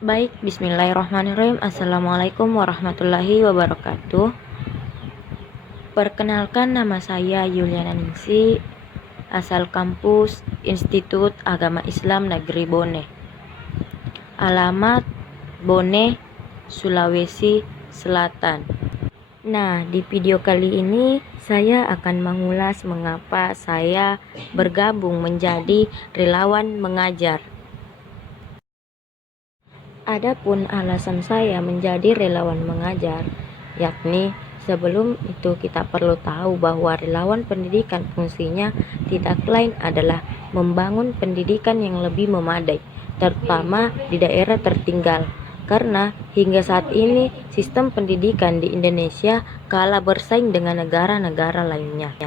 Baik, bismillahirrahmanirrahim. Assalamualaikum warahmatullahi wabarakatuh. Perkenalkan, nama saya Yuliana Ningsi, asal kampus Institut Agama Islam Negeri Bone. Alamat Bone, Sulawesi Selatan. Nah, di video kali ini saya akan mengulas mengapa saya bergabung menjadi relawan mengajar. Adapun alasan saya menjadi relawan mengajar, yakni sebelum itu kita perlu tahu bahwa relawan pendidikan fungsinya tidak lain adalah membangun pendidikan yang lebih memadai, terutama di daerah tertinggal. Karena hingga saat ini sistem pendidikan di Indonesia kalah bersaing dengan negara-negara lainnya.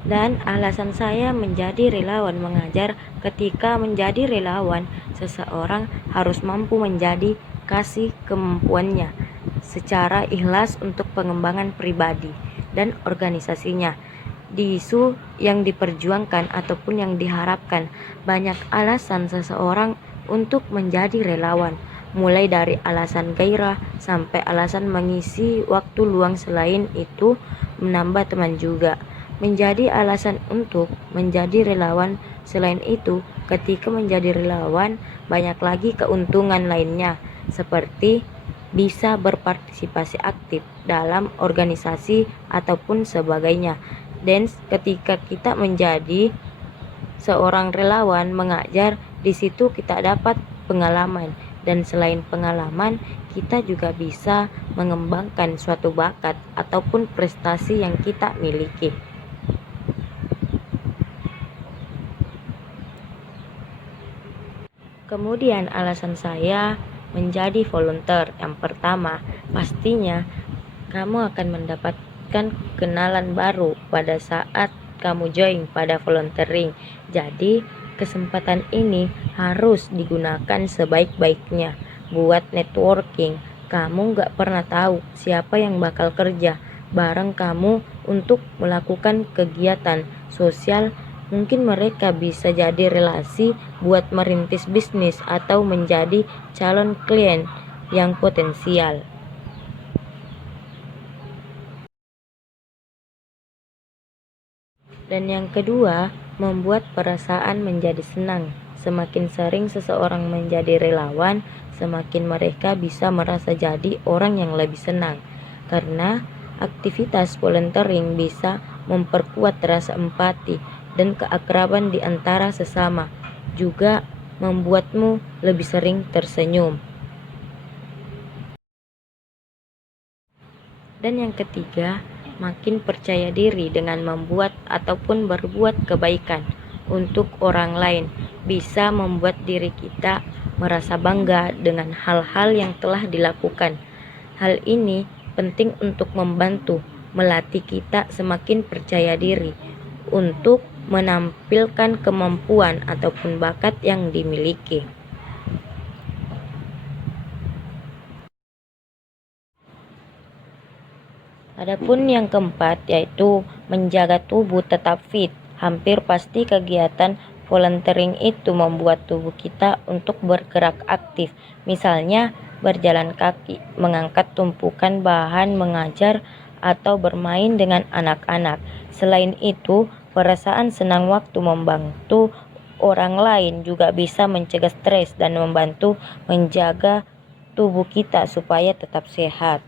Dan alasan saya menjadi relawan mengajar, ketika menjadi relawan, seseorang harus mampu menjadi kasih kemampuannya secara ikhlas untuk pengembangan pribadi dan organisasinya. Di isu yang diperjuangkan ataupun yang diharapkan, banyak alasan seseorang untuk menjadi relawan, mulai dari alasan gairah sampai alasan mengisi waktu luang, selain itu menambah teman juga. Menjadi alasan untuk menjadi relawan, selain itu ketika menjadi relawan banyak lagi keuntungan lainnya, seperti bisa berpartisipasi aktif dalam organisasi ataupun sebagainya. Dan ketika kita menjadi seorang relawan mengajar, di situ kita dapat pengalaman, dan selain pengalaman kita juga bisa mengembangkan suatu bakat ataupun prestasi yang kita miliki. Kemudian alasan saya menjadi volunteer, yang pertama, pastinya kamu akan mendapatkan kenalan baru pada saat kamu join pada volunteering. Jadi kesempatan ini harus digunakan sebaik-baiknya buat networking. Kamu gak pernah tahu siapa yang bakal kerja bareng kamu untuk melakukan kegiatan sosial. Mungkin mereka bisa jadi relasi buat merintis bisnis atau menjadi calon klien yang potensial. Dan yang kedua, membuat perasaan menjadi senang. Semakin sering seseorang menjadi relawan, semakin mereka bisa merasa jadi orang yang lebih senang. Karena aktivitas volunteering bisa memperkuat rasa empati dan keakraban di antara sesama, juga membuatmu lebih sering tersenyum. Dan yang ketiga, makin percaya diri dengan membuat ataupun berbuat kebaikan untuk orang lain, bisa membuat diri kita merasa bangga dengan hal-hal yang telah dilakukan. Hal ini penting untuk membantu melatih kita semakin percaya diri untuk menampilkan kemampuan ataupun bakat yang dimiliki. Adapun yang keempat, yaitu menjaga tubuh tetap fit. Hampir pasti kegiatan volunteering itu membuat tubuh kita untuk bergerak aktif. Misalnya berjalan kaki, mengangkat tumpukan bahan, mengajar, atau bermain dengan anak-anak. Selain itu, perasaan senang waktu membantu orang lain juga bisa mencegah stres dan membantu menjaga tubuh kita supaya tetap sehat.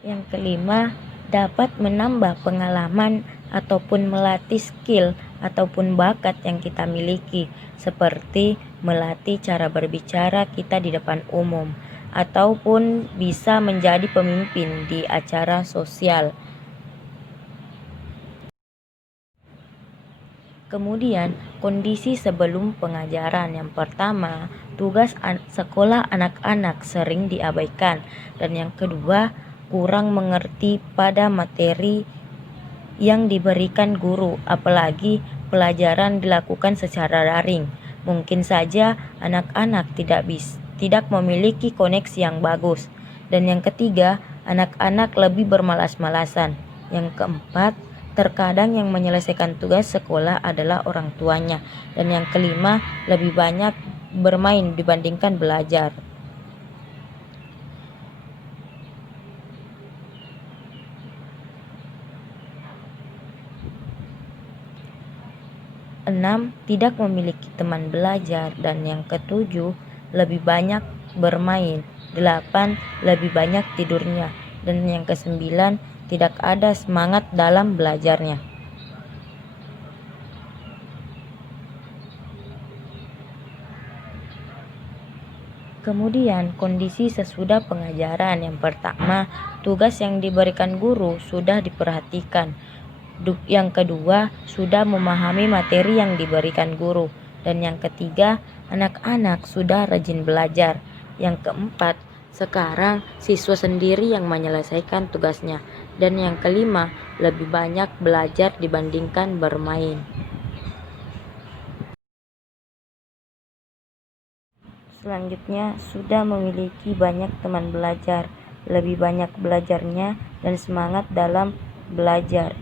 Yang kelima, dapat menambah pengalaman ataupun melatih skill ataupun bakat yang kita miliki, seperti melatih cara berbicara kita di depan umum, ataupun bisa menjadi pemimpin di acara sosial. Kemudian, kondisi sebelum pengajaran. Yang pertama, tugas sekolah anak-anak sering diabaikan. Dan yang kedua, kurang mengerti pada materi yang diberikan guru, apalagi pelajaran dilakukan secara daring. Mungkin saja anak-anak tidak memiliki koneksi yang bagus. Dan yang ketiga, anak-anak lebih bermalas-malasan. Yang keempat, terkadang yang menyelesaikan tugas sekolah adalah orang tuanya. Dan yang kelima, lebih banyak bermain dibandingkan belajar. Enam, tidak memiliki teman belajar. Dan yang ketujuh, lebih banyak bermain. 8, lebih banyak tidurnya. Dan yang kesembilan, tidak ada semangat dalam belajarnya. Kemudian, kondisi sesudah pengajaran. Yang pertama, tugas yang diberikan guru sudah diperhatikan. Yang kedua, sudah memahami materi yang diberikan guru. Dan yang ketiga, anak-anak sudah rajin belajar. Yang keempat, sekarang siswa sendiri yang menyelesaikan tugasnya. Dan yang kelima, lebih banyak belajar dibandingkan bermain. Selanjutnya, sudah memiliki banyak teman belajar, lebih banyak belajarnya, dan semangat dalam belajar.